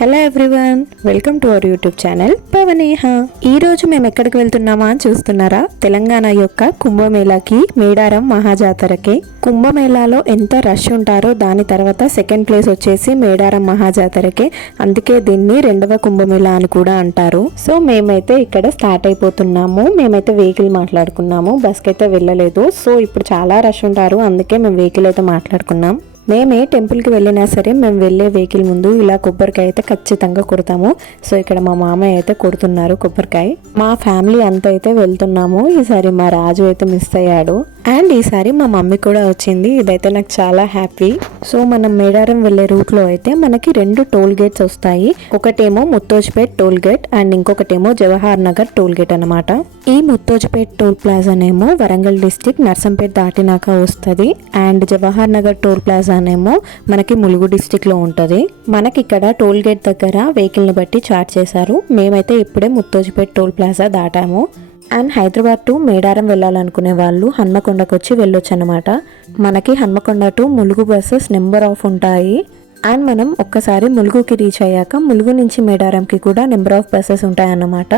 Hello everyone, welcome to our YouTube channel Pavaneha. ఈ రోజు మేము ఎక్కడికి వెళ్తున్నామా అని చూస్తున్నారా? తెలంగాణ యొక్క కుంభమేళాకి, మేడారం మహాజాతరకి. కుంభమేళాలో ఎంత రష్ ఉంటారో దాని తర్వాత సెకండ్ ప్లేస్ వచ్చేసి మేడారం మహాజాతరకే. అందుకే దీన్ని రెండవ కుంభమేళా అని కూడా అంటారు. సో మేమైతే ఇక్కడ స్టార్ట్ అయిపోతున్నాము. మేమైతే వెహికల్ మాట్లాడుకున్నాము, బస్కి అయితే వెళ్ళలేదు. సో ఇప్పుడు చాలా రష్ ఉంటారు, అందుకే మేము వెహికల్ అయితే మాట్లాడుకున్నాం. మేమే టెంపుల్కి వెళ్ళినా సరే మేము వెళ్ళే వెహికల్ ముందు ఇలా కొబ్బరికాయ అయితే ఖచ్చితంగా కొడతాము. సో ఇక్కడ మా మామయ్య అయితే కొడుతున్నారు కొబ్బరికాయ. మా ఫ్యామిలీ అంతా అయితే వెళ్తున్నాము. ఈసారి మా రాజు అయితే మిస్ అయ్యాడు అండ్ ఈసారి మా మమ్మీ కూడా వచ్చింది. ఇదైతే నాకు చాలా హ్యాపీ. సో మనం మేడారం వెళ్ళే రూట్లో అయితే మనకి 2 టోల్ గేట్స్ వస్తాయి. ఒకటేమో ముత్తోజ్పేట్ టోల్ గేట్ అండ్ ఇంకొకటేమో జవహర్ నగర్ టోల్ గేట్ అనమాట. ఈ ముత్తోజ్పేట్ టోల్ ప్లాజానేమో వరంగల్ డిస్టిక్ నర్సంపేట్ దాటినాక వస్తుంది and Jawahar Nagar toll plaza అనేమో మనకి ములుగు డిస్టిక్ లో ఉంటది. మనకి ఇక్కడ టోల్ గేట్ దగ్గర వెహికల్ ని బట్టి చార్జ్ చేశారు. మేమైతే ఇప్పుడే ముత్తోజ్పేట్ టోల్ ప్లాజా దాటాము. అండ్ హైదరాబాద్ టు మేడారం వెళ్ళాలనుకునే వాళ్ళు హన్మకొండకు వచ్చి వెళ్ళొచ్చు అనమాట. మనకి Hanamkonda to Mulugu buses number of ఉంటాయి. అండ్ మనం ఒక్కసారి ములుగుకి రీచ్ అయ్యాక ములుగు నుంచి మేడారంకి కూడా నెంబర్ ఆఫ్ బస్సెస్ ఉంటాయన్నమాట.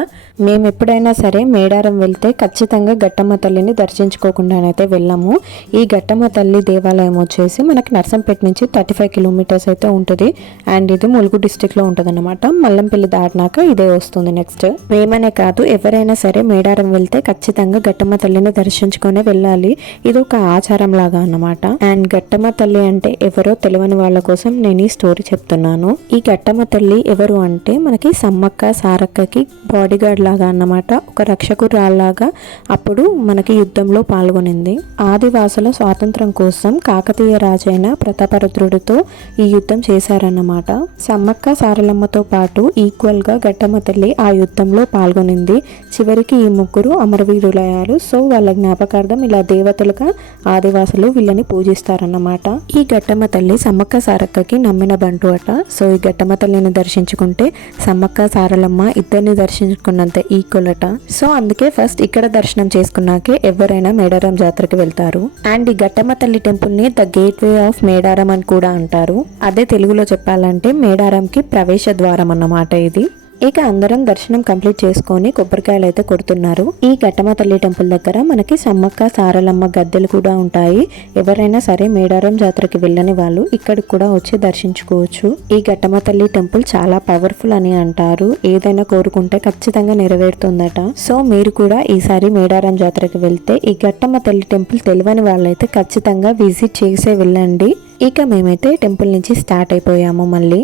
మేము ఎప్పుడైనా సరే మేడారం వెళ్తే ఖచ్చితంగా గట్టమ్మ తల్లిని దర్శించుకోకుండానైతే వెళ్ళాము. ఈ గట్టమ్మ తల్లి దేవాలయం వచ్చేసి మనకి నర్సంపేట నుంచి 35 కిలోమీటర్స్ అయితే ఉంటుంది అండ్ ఇది ములుగు డిస్టిక్లో ఉంటుంది అనమాట. మల్లంపల్లి దాటినాక ఇదే వస్తుంది నెక్స్ట్. మేమనే కాదు, ఎవరైనా సరే మేడారం వెళ్తే ఖచ్చితంగా గట్టమ్మ తల్లిని దర్శించుకొని వెళ్ళాలి. ఇది ఒక ఆచారం లాగా అన్నమాట. అండ్ గట్టమ్మ తల్లి అంటే ఎవరో తెలియని వాళ్ళ కోసం నేను ఈ స్టోరీ చెప్తున్నాను. ఈ గట్టమ్మ తల్లి ఎవరు అంటే మనకి సమ్మక్క సారక్కకి బాడీ గార్డ్ లాగా అన్నమాట. ఒక రక్షకురాల్లాగా అప్పుడు మనకి యుద్ధంలో పాల్గొనింది. ఆదివాసుల స్వాతంత్రం కోసం కాకతీయ రాజైన ప్రతాపరుద్రుడితో ఈ యుద్ధం చేశారన్నమాట. సమ్మక్క సారలమ్మతో పాటు ఈక్వల్ గా గట్టమ్మ తల్లి ఆ యుద్ధంలో పాల్గొనింది. చివరికి ఈ ముగ్గురు అమరవీరులయ్యారు. సో వాళ్ళ జ్ఞాపకార్థం ఇలా దేవతలుగా ఆదివాసులు వీళ్ళని పూజిస్తారన్నమాట. ఈ గట్టమ్మ తల్లి సమ్మక్క సారక్కకి నమ్మిన బంటు అట. సో ఈ గట్టమ్మ తల్లిని దర్శించుకుంటే సమ్మక్క సారలమ్మ ఇద్దరిని దర్శించుకున్నంత ఈక్వల్ అట. సో అందుకే ఫస్ట్ ఇక్కడ దర్శనం చేసుకున్నాకే ఎవరైనా మేడారం జాతరకి వెళ్తారు. అండ్ ఈ గట్టమ్మ తల్లి టెంపుల్ ని the gate way of Medaram అని కూడా అంటారు. అదే తెలుగులో చెప్పాలంటే మేడారంకి ప్రవేశ ద్వారం అన్నమాట ఇది. ఇక అందరం దర్శనం కంప్లీట్ చేసుకొని కొబ్బరికాయలు అయితే కొడుతున్నారు. ఈ గట్టమ్మ తల్లి టెంపుల్ దగ్గర మనకి సమ్మక్క సారలమ్మ గద్దెలు కూడా ఉంటాయి. ఎవరైనా సరే మేడారం జాతరకి వెళ్ళని వాళ్ళు ఇక్కడికి కూడా వచ్చి దర్శించుకోవచ్చు. ఈ గట్టమ్మ తల్లి టెంపుల్ చాలా పవర్ఫుల్ అని అంటారు. ఏదైనా కోరుకుంటే ఖచ్చితంగా నెరవేరుతుందట. సో మీరు కూడా ఈసారి మేడారం జాతరకి వెళ్తే ఈ గట్టమ్మ తల్లి టెంపుల్ తెలియని వాళ్ళైతే ఖచ్చితంగా విజిట్ చేసే వెళ్ళండి. ఇక మేమైతే టెంపుల్ నుంచి స్టార్ట్ అయిపోయాము. మళ్ళీ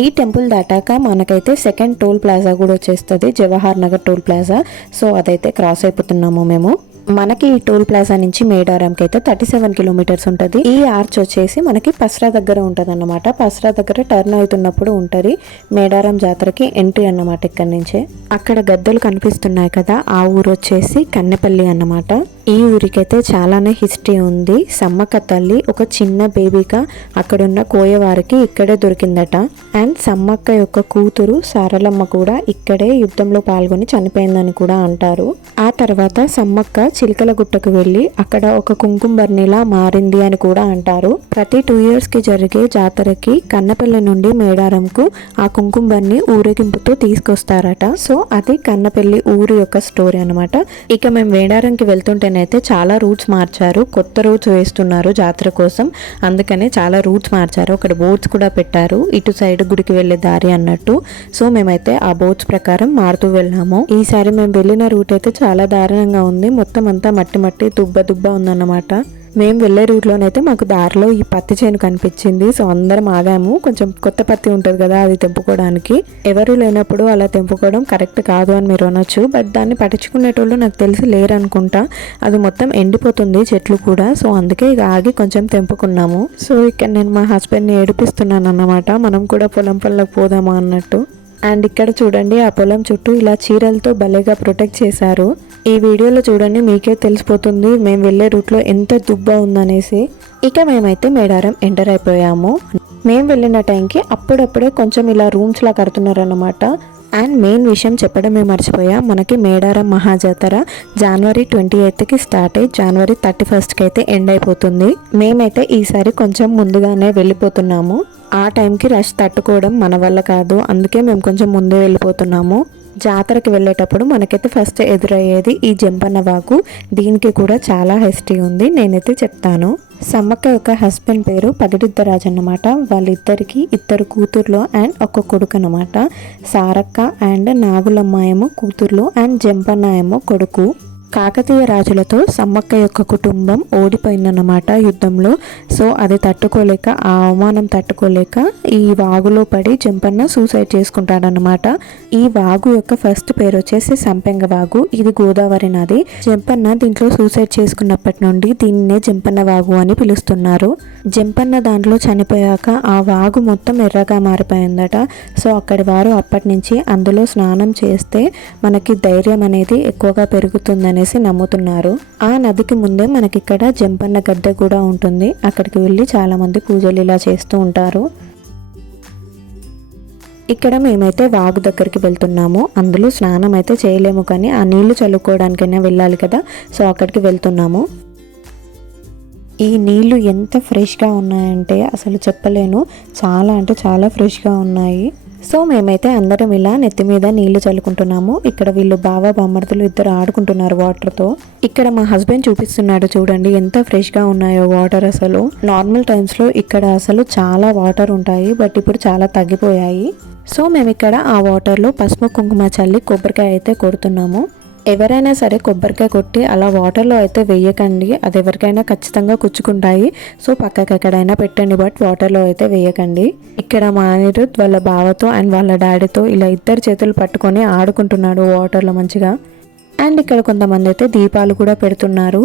ఈ టెంపుల్ దాటాక మనకైతే సెకండ్ టోల్ ప్లాజా కూడా వచ్చేస్తుంది, Jawahar Nagar toll plaza. So అదైతే క్రాస్ అయిపోతున్నాము మేము. మనకి ఈ టోల్ ప్లాజా నుంచి మేడారంకి అయితే 37 కిలోమీటర్స్ ఉంటుంది. ఈ ఆర్చ్ వచ్చేసి మనకి పస్రా దగ్గర ఉంటుంది అన్నమాట. పస్రా దగ్గర టర్న్ అవుతున్నప్పుడు ఉంటుంది. మేడారం జాతరకి ఎంట్రీ అన్నమాట. ఇక్కడ నుంచే అక్కడ గద్దెలు కనిపిస్తున్నాయి కదా, ఆ ఊరు వచ్చేసి కన్నెపల్లి అన్నమాట. ఈ ఊరికైతే చాలానే హిస్టరీ ఉంది. సమ్మక్క తల్లి ఒక చిన్న బేబీగా అక్కడున్న కోయవారికి ఇక్కడే దొరికిందట. అండ్ సమ్మక్క యొక్క కూతురు సారలమ్మ కూడా ఇక్కడే యుద్ధంలో పాల్గొని చనిపోయిందని కూడా అంటారు. ఆ తర్వాత సమ్మక్క చిలకల గుట్టకు వెళ్ళి అక్కడ ఒక కుంకుమ బర్నీలా మారింది అని కూడా అంటారు. ప్రతి 2 years కి జరిగే జాతరకి కన్నపల్లి నుండి మేడారంకు ఆ కుంకుమ బర్ని ఊరేగింపుతో తీసుకొస్తారట. సో అది కన్నపల్లి ఊరు యొక్క స్టోరీ అనమాట. ఇక మేము మేడారంకి వెళ్తుంటేనైతే చాలా రూట్స్ మార్చారు, కొత్త రూట్స్ వేస్తున్నారు జాతర కోసం. అందుకనే చాలా రూట్స్ మార్చారు. అక్కడ బోట్స్ కూడా పెట్టారు, ఇటు సైడ్ గుడికి వెళ్లే దారి అన్నట్టు. సో మేమైతే ఆ బోట్స్ ప్రకారం మారుతూ వెళ్ళాము. ఈసారి మేము వెళ్ళిన రూట్ అయితే చాలా దారుణంగా ఉంది. మొత్తం అంతా మట్టి మట్టి దుబ్బ ఉందన్నమాట. మేము వెళ్ళే రూట్లోనైతే మాకు దారిలో ఈ పత్తి చేను కనిపించింది. సో అందరం ఆగాము. కొంచెం కొత్త పత్తి ఉంటుంది కదా, అది తెంపుకోవడానికి. ఎవరు లేనప్పుడు అలా తెంపుకోవడం కరెక్ట్ కాదు అని మీరు అనొచ్చు. బట్ దాన్ని పట్టించుకునేటోళ్ళు నాకు తెలిసి లేరు అనుకుంటా. అది మొత్తం ఎండిపోతుంది చెట్లు కూడా. సో అందుకే ఇక ఆగి కొంచెం తెంపుకున్నాము. సో ఇక్కడ నేను మా హస్బెండ్ని ఏడిపిస్తున్నాను అన్నమాట, మనం కూడా పొలం పనులకు పోదామా అన్నట్టు. అండ్ ఇక్కడ చూడండి, ఆ పొలం చుట్టూ ఇలా చీరలతో భలేగా ప్రొటెక్ట్ చేశారు. ఈ వీడియోలో చూడండి, మీకే తెలిసిపోతుంది మేము వెళ్ళే రూట్లో ఎంత దుబ్బ ఉందనేసి. ఇక మేమైతే మేడారం ఎంటర్ అయిపోయాము. మేము వెళ్ళిన టైంకి అప్పుడప్పుడే కొంచెం ఇలా రూమ్స్ లా కడుతున్నారు అన్నమాట. అండ్ మెయిన్ విషయం చెప్పడమే మర్చిపోయా, మనకి మేడారం మహాజాతర జనవరి 28కి స్టార్ట్ అయ్యి జనవరి 31కి అయితే ఎండ్ అయిపోతుంది. మేమైతే ఈసారి కొంచెం ముందుగానే వెళ్ళిపోతున్నాము. ఆ టైంకి రష్ తట్టుకోవడం మన వల్ల కాదు, అందుకే మేము కొంచెం ముందే వెళ్ళిపోతున్నాము. జాతరకి వెళ్ళేటప్పుడు మనకైతే ఫస్ట్ ఎదురయ్యేది ఈ జంపన్న వాగు. దీనికి కూడా చాలా హిస్టరీ ఉంది, నేనైతే చెప్తాను. సమ్మక్క యొక్క హస్బెండ్ పేరు పగిడిద్దరాజు అన్నమాట. వాళ్ళిద్దరికి 2 కూతుర్లు అండ్ 1 కొడుకు అనమాట. సారక్క అండ్ నాగులమ్మ ఏమో కూతుర్లు అండ్ జంపన్న ఏమో కొడుకు. కాకతీయ రాజులతో సమ్మక్క యొక్క కుటుంబం ఓడిపోయిందన్నమాట యుద్ధంలో. సో అది తట్టుకోలేక, ఆ అవమానం తట్టుకోలేక ఈ వాగులో పడి జంపన్న సూసైడ్ చేసుకుంటాడనమాట. ఈ వాగు యొక్క ఫస్ట్ పేరు వచ్చేసి సంపెంగ వాగు. ఇది గోదావరి నది. జంపన్న దీంట్లో సూసైడ్ చేసుకున్నప్పటి నుండి దీన్నే జంపన్న వాగు అని పిలుస్తున్నారు. జంపన్న దాంట్లో చనిపోయాక ఆ వాగు మొత్తం ఎర్రగా మారిపోయిందట. సో అక్కడి వారు అప్పటి నుంచి అందులో స్నానం చేస్తే మనకి ధైర్యం అనేది ఎక్కువగా పెరుగుతుందని నమ్ముతున్నారు. ఆ నదికి ముందే మనకి ఇక్కడ జంపన్న గద్దె కూడా ఉంటుంది. అక్కడికి వెళ్ళి చాలా మంది పూజలు ఇలా చేస్తూ ఉంటారు. ఇక్కడ మేమైతే వాగు దగ్గరికి వెళ్తున్నాము. అందులో స్నానం అయితే చేయలేము, కానీ ఆ నీళ్లు చల్లుకోవడానికైనా వెళ్ళాలి కదా, సో అక్కడికి వెళ్తున్నాము. ఈ నీళ్లు ఎంత ఫ్రెష్గా ఉన్నాయంటే అసలు చెప్పలేను, చాలా అంటే చాలా ఫ్రెష్గా ఉన్నాయి. సో మేమైతే అందరం ఇలా నెత్తి మీద నీళ్లు చల్లుకుంటున్నాము. ఇక్కడ వీళ్ళు బావ బామ్మర్దులు ఇద్దరు ఆడుకుంటున్నారు వాటర్తో. ఇక్కడ మా హస్బెండ్ చూపిస్తున్నాడు, చూడండి ఎంత ఫ్రెష్గా ఉన్నాయో వాటర్. అసలు నార్మల్ టైమ్స్లో ఇక్కడ అసలు చాలా వాటర్ ఉంటాయి, బట్ ఇప్పుడు చాలా తగ్గిపోయాయి. సో మేము ఇక్కడ ఆ వాటర్లో పసుపు కుంకుమ చల్లి కొబ్బరికాయ అయితే కొడుతున్నాము. ఎవరైనా సరే కొబ్బరికాయ కొట్టి అలా వాటర్లో అయితే వేయకండి, అది ఎవరికైనా ఖచ్చితంగా కుచ్చుకుంటాయి. సో పక్కకి ఎక్కడైనా పెట్టండి, బట్ వాటర్లో అయితే వేయకండి. ఇక్కడ మా అనిరుద్ వాళ్ళ బావతో అండ్ వాళ్ళ డాడీతో ఇలా ఇద్దరు చేతులు పట్టుకొని ఆడుకుంటున్నాడు వాటర్లో మంచిగా. అండ్ ఇక్కడ కొంతమంది అయితే దీపాలు కూడా పెడుతున్నారు.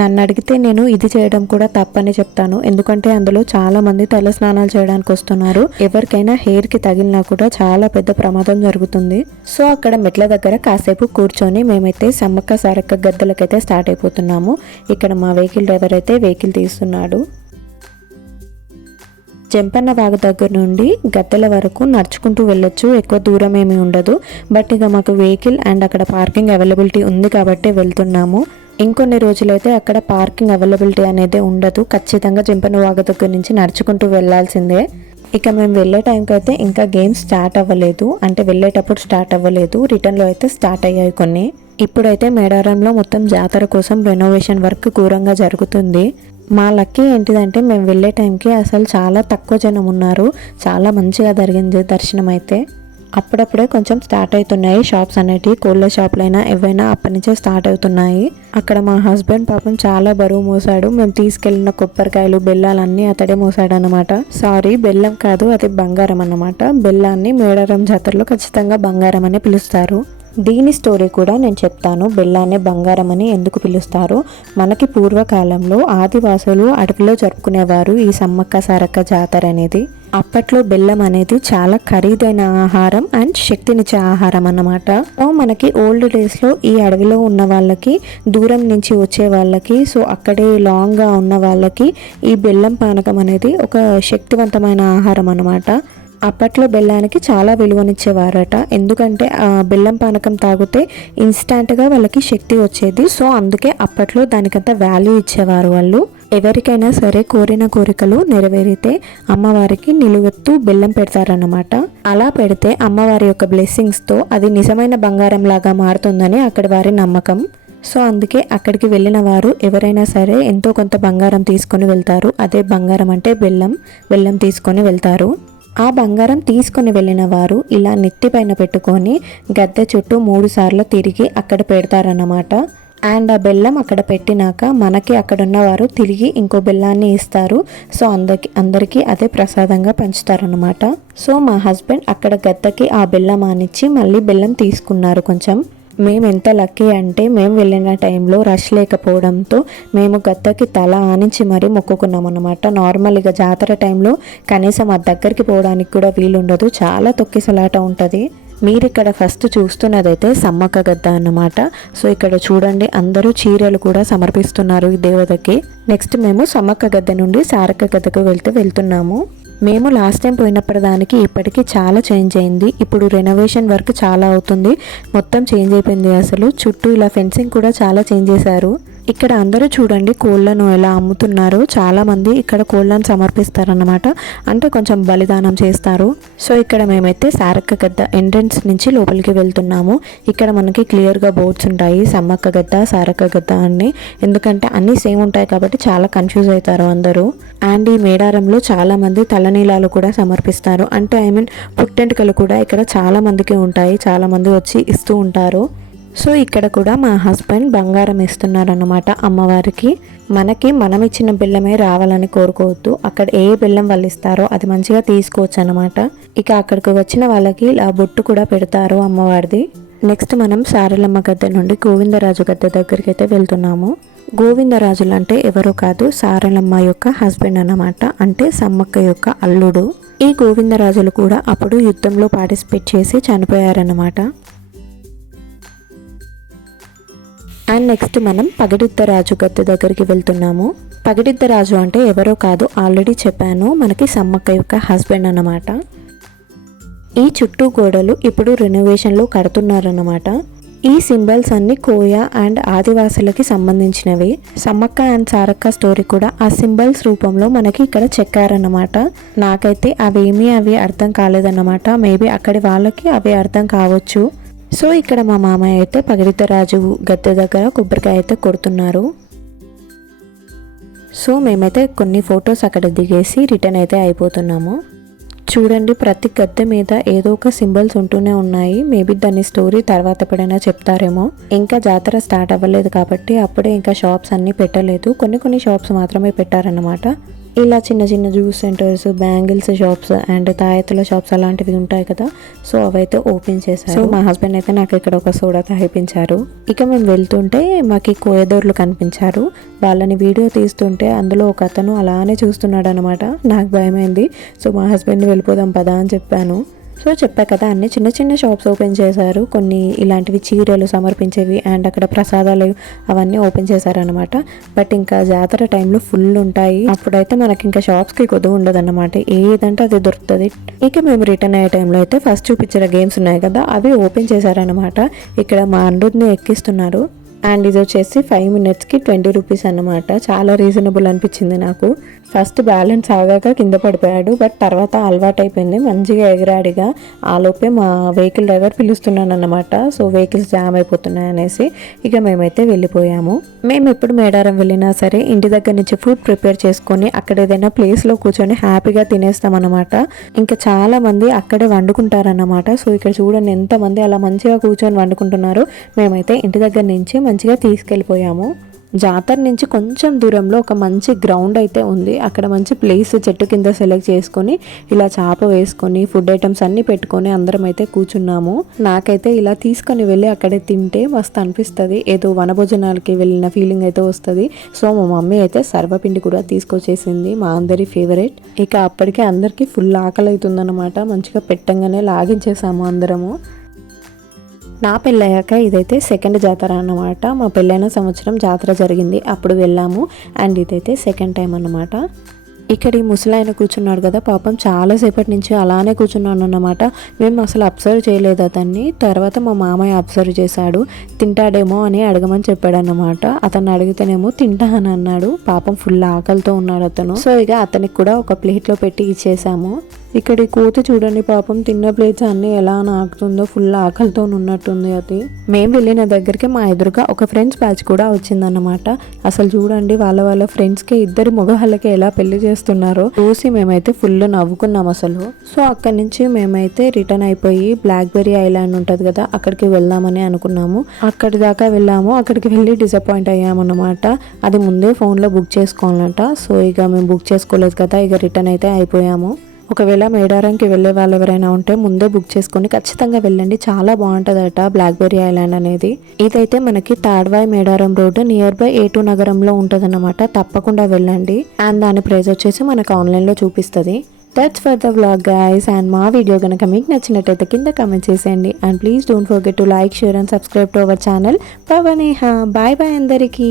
నన్ను అడిగితే నేను ఇది చేయడం కూడా తప్పని చెప్తాను, ఎందుకంటే అందులో చాలా మంది తల స్నానాలు చేయడానికి వస్తున్నారు. ఎవరికైనా హెయిర్ కి తగిలినా కూడా చాలా పెద్ద ప్రమాదం జరుగుతుంది. సో అక్కడ మెట్ల దగ్గర కాసేపు కూర్చొని మేమైతే సమ్మక్క సారక్క గద్దెలకైతే స్టార్ట్ అయిపోతున్నాము. ఇక్కడ మా వెహికల్ డ్రైవర్ అయితే వెహికల్ తీస్తున్నాడు. జంపన్న వాగు దగ్గర నుండి గద్దెల వరకు నడుచుకుంటూ వెళ్ళొచ్చు, ఎక్కువ దూరం ఏమీ ఉండదు. బట్ ఇక మాకు వెహికల్ అండ్ అక్కడ పార్కింగ్ అవైలబిలిటీ ఉంది కాబట్టి వెళ్తున్నాము. ఇంకొన్ని రోజులైతే అక్కడ పార్కింగ్ అవైలబిలిటీ అనేది ఉండదు, ఖచ్చితంగా జంపన్న వాగు దగ్గర నుంచి నడుచుకుంటూ వెళ్లాల్సిందే. ఇక మేము వెళ్ళే టైంకి అయితే ఇంకా గేమ్స్ స్టార్ట్ అవ్వలేదు, అంటే వెళ్ళేటప్పుడు స్టార్ట్ అవ్వలేదు, రిటర్న్లో అయితే స్టార్ట్ అయ్యాయి కొన్ని. ఇప్పుడైతే మేడారంలో మొత్తం జాతర కోసం రెనోవేషన్ వర్క్ ఘోరంగా జరుగుతుంది. మా లక్కీ ఏంటిదంటే మేము వెళ్ళే టైంకి అసలు చాలా తక్కువ జనం ఉన్నారు, చాలా మంచిగా జరిగింది దర్శనం అయితే. అప్పుడప్పుడే కొంచెం స్టార్ట్ అవుతున్నాయి షాప్స్ అనేటివి, కోళ్ళ షాపులైనా ఏవైనా అప్పటి నుంచే స్టార్ట్ అవుతున్నాయి. అక్కడ మా హస్బెండ్ పాపం చాలా బరువు మోసాడు. మేము తీసుకెళ్లిన కొబ్బరికాయలు బెల్లాలన్నీ అతడే మోసాడు అనమాట. సారీ, బెల్లం కాదు, అది బంగారం అన్నమాట. బెల్లాన్ని మేడారం జాతరలో ఖచ్చితంగా బంగారం అని పిలుస్తారు. దీని స్టోరీ కూడా నేను చెప్తాను, బెల్లాన్ని బంగారం అని ఎందుకు పిలుస్తారు. మనకి పూర్వకాలంలో ఆదివాసులు అడవిలో జరుపుకునేవారు ఈ సమ్మక్క సారక్క జాతర అనేది. అప్పట్లో బెల్లం అనేది చాలా ఖరీదైన ఆహారం అండ్ శక్తినిచ్చే ఆహారం అన్నమాట. మనకి ఓల్డ్ డేస్లో ఈ అడవిలో ఉన్న వాళ్ళకి, దూరం నుంచి వచ్చే వాళ్ళకి, సో అక్కడే లాంగ్గా ఉన్న వాళ్ళకి ఈ బెల్లం పానకం అనేది ఒక శక్తివంతమైన ఆహారం అన్నమాట. అప్పట్లో బెల్లానికి చాలా విలువనిచ్చేవారట, ఎందుకంటే బెల్లం పానకం తాగితే ఇన్స్టాంట్గా వాళ్ళకి శక్తి వచ్చేది. సో అందుకే అప్పట్లో దానికంత వాల్యూ ఇచ్చేవారు వాళ్ళు. ఎవరికైనా సరే కోరిన కోరికలు నెరవేరితే అమ్మవారికి నిలువెత్తు బెల్లం పెడతారన్నమాట. అలా పెడితే అమ్మవారి యొక్క బ్లెస్సింగ్స్తో అది నిజమైన బంగారం లాగా మారుతుందని అక్కడి వారి నమ్మకం. సో అందుకే అక్కడికి వెళ్ళిన వారు ఎవరైనా సరే ఎంతో కొంత బంగారం తీసుకొని వెళ్తారు. అదే బంగారం అంటే బెల్లం తీసుకొని వెళ్తారు. ఆ బంగారం తీసుకొని వెళ్ళిన వారు ఇలా నెత్తి పైన పెట్టుకొని గద్దె చుట్టూ 3 సార్లు తిరిగి అక్కడ పెడతారన్నమాట. అండ్ ఆ బెల్లం అక్కడ పెట్టినాక మనకి అక్కడ ఉన్నవారు తిరిగి ఇంకో బెల్లాన్ని ఇస్తారు. సో అందరికీ అదే ప్రసాదంగా పంచుతారన్నమాట. సో మా హస్బెండ్ అక్కడ గద్దకి ఆ బెల్లం ఆనిచ్చి మళ్ళీ బెల్లం తీసుకున్నారు కొంచెం. మేము ఎంత లక్కీ అంటే మేము వెళ్ళిన టైంలో రష్ లేకపోవడంతో మేము గద్దకి తల ఆనించి మరీ మొక్కుకున్నాం అన్నమాట. నార్మల్గా జాతర టైంలో కనీసం ఆ దగ్గరికి పోవడానికి కూడా వీలుండదు, చాలా తొక్కిసలాట ఉంటుంది. మీరు ఇక్కడ ఫస్ట్ చూస్తున్నదైతే సమ్మక్క గద్ద అన్నమాట. సో ఇక్కడ చూడండి, అందరూ చీరలు కూడా సమర్పిస్తున్నారు ఈ దేవతకి. నెక్స్ట్ మేము సమ్మక్క గద్ద నుండి సారక్క గద్దకు వెళ్తున్నాము. మేము లాస్ట్ టైం పోయినప్పటి దానికి ఇప్పటికీ చాలా చేంజ్ అయింది. ఇప్పుడు రెనోవేషన్ వర్క్ చాలా అవుతుంది, మొత్తం చేంజ్ అయిపోయింది. అసలు చుట్టూ ఇలా ఫెన్సింగ్ కూడా చాలా చేంజ్ చేశారు. ఇక్కడ అందరూ చూడండి కోళ్ళను ఎలా అమ్ముతున్నారు. చాలా మంది ఇక్కడ కోళ్ళను సమర్పిస్తారన్నమాట, అంటే కొంచెం బలిదానం చేస్తారు. సో ఇక్కడ మేమైతే సారక్క గద్ద ఎంట్రన్స్ నుంచి లోపలికి వెళ్తున్నాము. ఇక్కడ మనకి క్లియర్గా బోర్డ్స్ ఉంటాయి, సమ్మక్క గద్ద, సారక్క గద్ద అని. ఎందుకంటే అన్నీ సేమ్ ఉంటాయి కాబట్టి చాలా కన్ఫ్యూజ్ అవుతారు అందరూ. అండ్ ఈ మేడారంలో చాలా మంది తలనీలాలు కూడా సమర్పిస్తారు, అంటే పుట్టెంటుకలు కూడా ఇక్కడ చాలా మందికి ఉంటాయి, చాలా మంది వచ్చి ఇస్తూ ఉంటారు. సో ఇక్కడ కూడా మా హస్బెండ్ బంగారం ఇస్తున్నారన్నమాట అమ్మవారికి. మనం ఇచ్చిన బెల్లమే రావాలని కోరుకోవద్దు, అక్కడ ఏ బెల్లం వాళ్ళు ఇస్తారో అది మంచిగా తీసుకోవచ్చు అన్నమాట. ఇక అక్కడికి వచ్చిన వాళ్ళకి ఇలా బొట్టు కూడా పెడతారు అమ్మవారిది. నెక్స్ట్ మనం సారలమ్మ గద్దె నుండి గోవిందరాజు గద్దె దగ్గరికి అయితే వెళ్తున్నాము. గోవిందరాజులు అంటే ఎవరో కాదు, సారలమ్మ యొక్క హస్బెండ్ అన్నమాట, అంటే సమ్మక్క యొక్క అల్లుడు. ఈ గోవిందరాజులు కూడా అప్పుడు యుద్ధంలో పార్టిసిపేట్ చేసి చనిపోయారన్నమాట. అండ్ నెక్స్ట్ మనం పగడిద్దరాజు గద్దె దగ్గరికి వెళ్తున్నాము. పగడిద్దరాజు అంటే ఎవరో కాదు, ఆల్రెడీ చెప్పాను, మనకి సమ్మక్క యొక్క హస్బెండ్ అన్నమాట. ఈ చుట్టూ గోడలు ఇప్పుడు రెనోవేషన్లో కడుతున్నారన్నమాట. ఈ సింబల్స్ అన్ని కోయ అండ్ ఆదివాసులకి సంబంధించినవి. సమ్మక్క అండ్ సారక్క స్టోరీ కూడా ఆ సింబల్స్ రూపంలో మనకి ఇక్కడ చెక్కారన్నమాట. నాకైతే అవి అర్థం కాలేదన్నమాట, మేబీ అక్కడి వాళ్ళకి అవి అర్థం కావచ్చు. సో ఇక్కడ మా మామయ్య అయితే పగడిద్దరాజు గద్దె దగ్గర కొబ్బరికాయ అయితే కొడుతున్నారు. సో మేమైతే కొన్ని ఫొటోస్ అక్కడ దిగేసి రిటర్న్ అయితే అయిపోతున్నాము. చూడండి ప్రతి గద్దె మీద ఏదో ఒక సింబల్స్ ఉంటూనే ఉన్నాయి. మేబీ దాని స్టోరీ తర్వాత ఎప్పుడైనా చెప్తారేమో. ఇంకా జాతర స్టార్ట్ అవ్వలేదు కాబట్టి అప్పుడే ఇంకా షాప్స్ అన్నీ పెట్టలేదు, కొన్ని షాప్స్ మాత్రమే పెట్టారన్నమాట. ఇలా చిన్న చిన్న juice centres, bangles shops and తాయెత్తుల షాప్స్ అలాంటివి ఉంటాయి కదా, సో అవైతే ఓపెన్ చేశారు. సో మా హస్బెండ్ అయితే నాకు ఇక్కడ ఒక సోడా తాగిపించారు. ఇక మేము వెళ్తుంటే మాకు కోయదోర్లు కనిపించారు. వాళ్ళని వీడియో తీస్తుంటే అందులో ఒక అతను అలానే చూస్తున్నాడు అనమాట. నాకు భయమైంది. సో మా హస్బెండ్ వెళ్ళిపోదాం పదా అని చెప్పాను. సో చెప్పా కదా, అన్ని చిన్న చిన్న షాప్స్ ఓపెన్ చేశారు. కొన్ని ఇలాంటివి చీరలు సమర్పించేవి అండ్ అక్కడ ప్రసాదాలు అవన్నీ ఓపెన్ చేశారనమాట. బట్ ఇంకా జాతర టైంలో ఫుల్ ఉంటాయి, అప్పుడైతే మనకి ఇంకా షాప్స్కి కొద్దిగా ఉండదు అనమాట, ఏదంటే అది దొరుకుతుంది. ఇక మేము రిటర్న్ అయ్యే టైంలో అయితే ఫస్ట్ చూపించిన గేమ్స్ ఉన్నాయి కదా, అవి ఓపెన్ చేశారనమాట. ఇక్కడ మా అనిరుద్ని ఎక్కిస్తున్నారు. అండ్ ఇది వచ్చేసి 5 minutesకి 20 రూపీస్ అన్నమాట. చాలా రీజనబుల్ అనిపించింది నాకు. ఫస్ట్ బ్యాలెన్స్ ఆగాక కింద పడిపోయాడు, బట్ తర్వాత అలవాటు అయిపోయింది, మంచిగా ఎగరాడిగా. ఆలోపే మా వెహికల్ డ్రైవర్ పిలుస్తున్నాను అన్నమాట. సో వెహికల్స్ జామ్ అయిపోతున్నాయి అనేసి ఇక మేమైతే వెళ్ళిపోయాము. మేము ఎప్పుడు మేడారం వెళ్ళినా సరే ఇంటి దగ్గర నుంచి ఫుడ్ ప్రిపేర్ చేసుకొని అక్కడ ఏదైనా ప్లేస్లో కూర్చొని హ్యాపీగా తినేస్తాం అన్నమాట. ఇంకా చాలా మంది అక్కడే వండుకుంటారన్నమాట. సో ఇక్కడ చూడండి ఎంతమంది అలా మంచిగా కూర్చొని వండుకుంటున్నారు. మేమైతే ఇంటి దగ్గర నుంచి మంచిగా తీసుకెళ్ళిపోయాము. జాతర నుంచి కొంచెం దూరంలో ఒక మంచి గ్రౌండ్ అయితే ఉంది. అక్కడ మంచి ప్లేస్ చెట్టు కింద సెలెక్ట్ చేసుకొని ఇలా చాప వేసుకొని ఫుడ్ ఐటమ్స్ అన్ని పెట్టుకొని అందరం అయితే కూర్చున్నాము. నాకైతే ఇలా తీసుకొని వెళ్ళి అక్కడే తింటే మస్తు అనిపిస్తుంది, ఏదో వనభోజనాలకి వెళ్ళిన ఫీలింగ్ అయితే వస్తుంది. సో మా మమ్మీ అయితే సర్వపిండి కూడా తీసుకొచ్చేసింది, మా అందరి ఫేవరెట్. ఇక అప్పటికే అందరికీ ఫుల్ ఆకలి అవుతుందన్నమాట. మంచిగా పెట్టంగానే లాగించేసాము అందరము. నా పెళ్ళయ్యాక ఇదైతే సెకండ్ జాతర అన్నమాట. మా పెళ్ళైన సంవత్సరం జాతర జరిగింది, అప్పుడు వెళ్ళాము. అండ్ ఇదైతే సెకండ్ టైం అన్నమాట. ఇక్కడ ఈ ముసలాయన కూర్చున్నాడు కదా, పాపం చాలాసేపటి నుంచి అలానే కూర్చున్నాను అన్నమాట. మేము అసలు అబ్జర్వ్ చేయలేదు అతన్ని. తర్వాత మా మామయ్య అబ్జర్వ్ చేశాడు, తింటాడేమో అని అడగమని చెప్పాడు అన్నమాట. అతన్ని అడిగితేనేమో తింటా అని అన్నాడు. పాపం ఫుల్ ఆకలితో ఉన్నాడు అతను. సో ఇక అతనికి కూడా ఒక ప్లేట్లో పెట్టి ఇచ్చేసాము. ఇక్కడ ఈ కోతి చూడండి పాపం, తిన్న ప్లేట్స్ అన్నీ ఎలా నాకుతుందో, ఫుల్ ఆకలితో ఉన్నట్టుంది అది. మేము వెళ్ళిన దగ్గరికి మా ఎదురుగా ఒక ఫ్రెండ్స్ బ్యాచ్ కూడా వచ్చిందన్నమాట. అసలు చూడండి వాళ్ళ ఫ్రెండ్స్కి ఇద్దరు మగవాళ్ళకి ఎలా పెళ్లి చేస్తున్నారో చూసి మేమైతే ఫుల్ నవ్వుకున్నాం అసలు. సో అక్కడి నుంచి మేమైతే రిటర్న్ అయిపోయి బ్లాక్బెర్రీ ఐలాండ్ ఉంటుంది కదా, అక్కడికి వెళ్దామని అనుకున్నాము. అక్కడి దాకా వెళ్ళాము. అక్కడికి వెళ్ళి డిసప్పాయింట్ అయ్యామన్నమాట. అది ముందే ఫోన్లో బుక్ చేసుకోవాలంట. సో ఇక మేము బుక్ చేసుకోలేదు కదా, ఇక రిటర్న్ అయితే అయిపోయాము. ఒకవేళ మేడారంకి వెళ్ళే వాళ్ళు ఎవరైనా ఉంటే ముందే బుక్ చేసుకొని ఖచ్చితంగా వెళ్ళండి, చాలా బాగుంటుందట బ్లాక్బెర్రీ ఐలాండ్ అనేది. ఇదైతే మనకి Tadvai Medaram road near by A2 నగరంలో ఉంటుందన్నమాట. తప్పకుండా వెళ్ళండి. అండ్ దాని ప్రైస్ వచ్చేసి మనకు ఆన్లైన్లో చూపిస్తుంది. That's for the vlog guys. And మా వీడియో కనుక మీకు నచ్చినట్టయితే కింద కామెంట్ చేసేయండి. And please don't forget to like, share and subscribe to our channel Pavaneha. Bye bye అందరికీ.